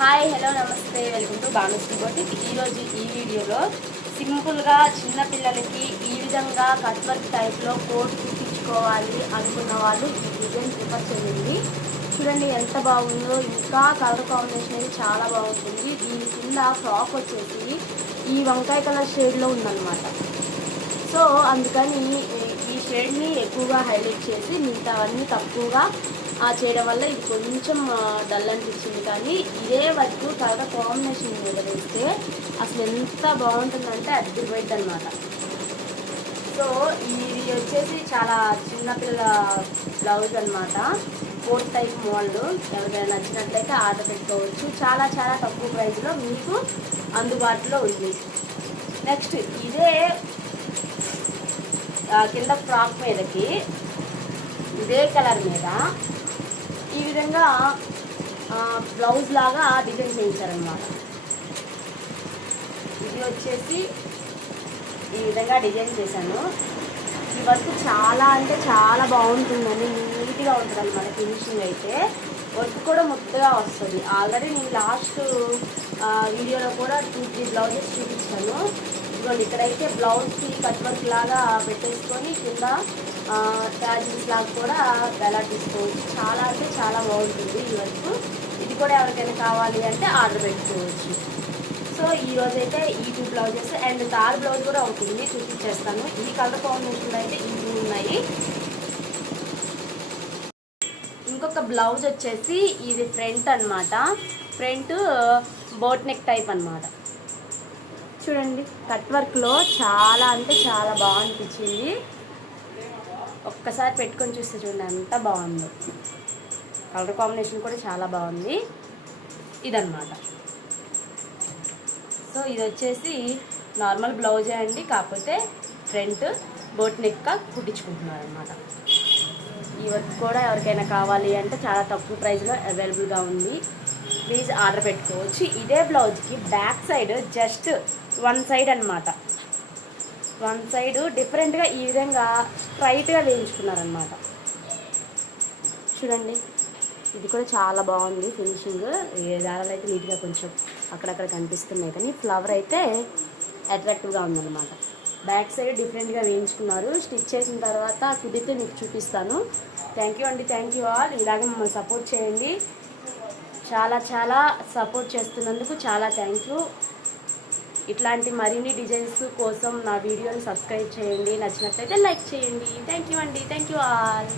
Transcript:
Hi hello నమస్తే welcome to Bhanusri boutique. ఈరోజు ఈ వీడియోలో సింపుల్గా చిన్నపిల్లలకి ఈ విధంగా కట్ వర్క్ టైప్లో కోట్ కుట్టించుకోవాలి అనుకున్న వాళ్ళు ఈ డిజైన్ ప్రిఫర్ చేయండి. చూడండి ఎంత బాగుందో, ఇంకా కలర్ కాంబినేషన్ అనేది చాలా బాగుంటుంది. దీని కింద ఫ్రాక్ వచ్చేసి ఈ వంకాయ కలర్ షేడ్లో ఉందన్నమాట. సో అందుకని ఈ షేడ్ని ఎక్కువగా హైలైట్ చేసి మిగతావన్నీ తక్కువగా చేయడం వల్ల ఇది కొంచెం డల్ అనిపించింది. కానీ ఇదే వర్క్ కలర్ కాంబినేషన్ మీద వేస్తే అసలు ఎంత బాగుంటుందంటే అదిరిపోయింది అనమాట. సో ఇది వచ్చేసి చాలా చిన్నపిల్లల బ్లౌజ్ అనమాట. Coat type mould. ఎవరికైనా నచ్చినట్లయితే ఆర్డర్ పెట్టుకోవచ్చు. చాలా చాలా తక్కువ ప్రైస్లో మీకు అందుబాటులో ఉంది. నెక్స్ట్ ఇదే కింద ఫ్రాక్ మీదకి ఇదే కలర్ మీద ఈ విధంగా బ్లౌజ్ లాగా డిజైన్ చేయించారనమాట. ఇది వచ్చేసి ఈ విధంగా డిజైన్ చేశాను. ఈ వర్క్ చాలా అంటే చాలా బాగుంటుందండి. నీట్గా ఉంటుంది అనమాట. ఫినిషింగ్ అయితే వర్క్ కూడా ముద్దగా వస్తుంది. ఆల్రెడీ నేను లాస్ట్ వీడియోలో కూడా 2-3 బ్లౌజెస్ చూపించాను. ఇదిగోండి, ఇక్కడైతే బ్లౌజ్కి కట్ వర్క్ లాగా పెట్టేసుకొని కింద ట్యాజిల్స్ లాగా కూడా వేలాడదీసుకోవచ్చు. చాలా అంటే చాలా బాగుంటుంది ఈ వర్క్. ఇది కూడా ఎవరికైనా కావాలి అంటే ఆర్డర్ పెట్టుకోవచ్చు. సో ఈరోజైతే ఈ 2 బ్లౌజెస్ అండ్ థర్డ్ బ్లౌజ్ కూడా అవుతుంది, చూపించేస్తాను. ఈ కలర్ కాంబినేషన్లో అయితే ఇవి ఉన్నాయి. ఇంకొక బ్లౌజ్ వచ్చేసి ఇది ఫ్రంట్ అనమాట. ఫ్రంట్ బోట్ నెక్ టైప్ అనమాట. చూడండి, కట్ వర్క్లో చాలా అంటే చాలా బాగా అనిపించింది. ఒక్కసారి పెట్టుకొని చూస్తే చూడండి ఎంత బాగుందో. కలర్ కాంబినేషన్ కూడా చాలా బాగుంది. ఇదన్నమాట. సో ఇది వచ్చేసి నార్మల్ బ్లౌజే అండి, కాకపోతే ఫ్రంట్ బోట్ నెక్ కుట్టించుకుంటున్నారు అనమాట. ఈ వర్క్ కూడా ఎవరికైనా కావాలి అంటే చాలా తక్కువ ప్రైస్లో అవైలబుల్గా ఉంది. ప్లీజ్ ఆర్డర్ పెట్టుకోవచ్చు. ఇదే బ్లౌజ్కి బ్యాక్ సైడ్ జస్ట్ 1 సైడ్ అనమాట. 1 సైడ్ డిఫరెంట్గా ఈ విధంగా స్ట్రైట్గా వేయించుకున్నారనమాట. చూడండి, ఇది కూడా చాలా బాగుంది ఫినిషింగ్. దారాలు అయితే నీట్గా కొంచెం అక్కడక్కడ కనిపిస్తున్నాయి, కానీ ఫ్లవర్ అయితే అట్రాక్టివ్గా ఉందన్నమాట. బ్యాక్ సైడ్ డిఫరెంట్గా వేయించుకున్నారు. స్టిచ్ చేసిన తర్వాత కుదిరితే మీకు చూపిస్తాను. థ్యాంక్ యూ అండి, థ్యాంక్ యూ ఆల్. ఇలాగే మమ్మల్ని సపోర్ట్ చేయండి. చాలా చాలా సపోర్ట్ చేస్తున్నందుకు చాలా థ్యాంక్ యూ. ఇట్లాంటి మరిన్ని డిజైన్స్ కోసం నా వీడియోని సబ్స్క్రైబ్ చేయండి. నచ్చినట్లయితే లైక్ చేయండి. థ్యాంక్ యూ అండి, థ్యాంక్ యూ ఆల్.